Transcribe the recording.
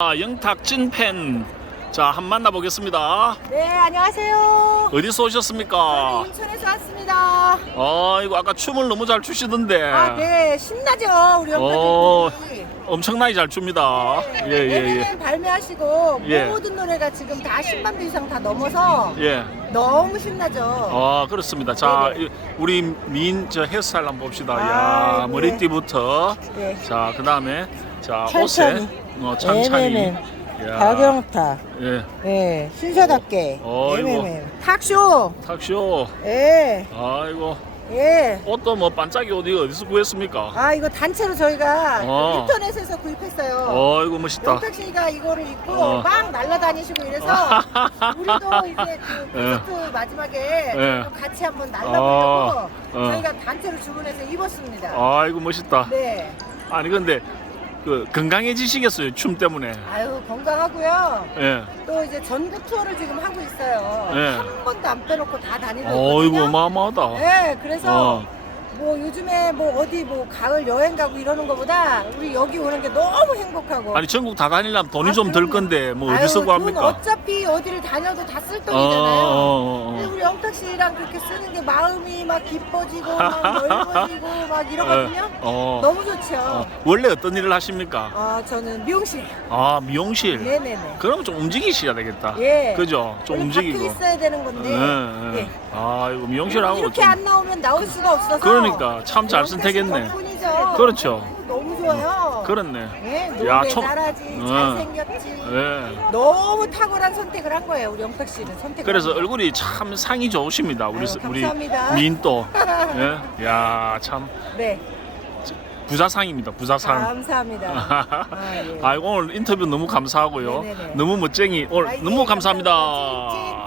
아, 영탁 찐팬. 자, 한번 만나보겠습니다. 네, 안녕하세요. 어디서 오셨습니까? 인천에서 왔습니다. 아, 이거 아까 춤을 너무 잘 추시던데. 아, 네, 신나죠, 우리 어. 영탁님이. 엄청나게 잘 춥니다. 예, 예, 내년엔 발매하시고 예. 모든 노래가 지금 다 10만 뷰 이상 다 넘어서 예. 예. 너무 신나죠. 아, 그렇습니다. 자, 네네. 이- 우리 미인 저 헤어스타일 한번 봅시다. 아, 야, 네. 머리띠부터. 네. 자, 그 다음에 자, 천천히. 옷에 어, 천천히. 야. 박영타. 예. 네, 순서답게. 어이구. MMM. 탁쇼. 탁쇼. 예, 아이고. 예. 옷도 뭐 반짝이 옷이 어디서 구했습니까? 아, 이거 단체로 저희가 어. 인터넷에서 구입했어요. 어이구 멋있다. 영탁 씨가 이거를 입고 어. 막 날아다니시고 이래서 우리도 이제 그 예. 콘서트 마지막에 예. 또 같이 한번 날라보려고 어. 어. 저희가 단체로 주문해서 입었습니다. 아이고 멋있다. 네. 아니 근데 그 건강해지시겠어요 춤 때문에. 아유 건강하고요. 예. 또 이제 전국 투어를 지금 하고 있어요. 예. 한 번도 안 빼놓고 다 다니고 어이구 있거든요. 어마어마하다. 네, 그래서 어. 뭐 요즘에 뭐 어디 뭐 가을 여행 가고 이러는 것보다 우리 여기 오는 게 너무 행복하고. 아니 전국 다 다니려면 돈이 아, 좀 들 그럼요. 건데 뭐 아유, 어디서 돈 구합니까? 어차피 어디를 다녀도 다쓸 어, 돈이잖아요. 어, 근데 어, 우리 영탁 씨랑 그렇게 쓰는 게 마음이 막 기뻐지고 막 넓어지고 막 이러거든요. 어. 어. 너무 좋죠. 어. 원래 어떤 일을 하십니까? 아 저는 미용실. 아 미용실. 네네네. 그러면 좀 움직이셔야 되겠다. 예. 그죠? 좀 원래 움직이고. 있어야 되는 건데. 예, 예. 예. 아 이거 미용실하고 이렇게 좀. 안 나오면 나올 수가 없어서. 그러니까 참 잘 선택했네. 덕분이죠. 그렇죠. 너무 좋아요. 그렇네. 예, 야, 노래 참- 잘하지, 어. 잘생겼지. 예. 너무 탁월한 선택을 한 거예요, 우리 영탁 씨는 선택. 그래서 얼굴이 참 상이 좋으십니다. 우리 아유, 우리 감사합니다. 미인도. 예. 야, 참 네, 부자상입니다. 부자상. 감사합니다. 아, 예. 아, 오늘 인터뷰 너무 감사하고요. 네네네. 너무 멋쟁이. 오늘 아, 예, 너무 감사합니다. 감사합니다.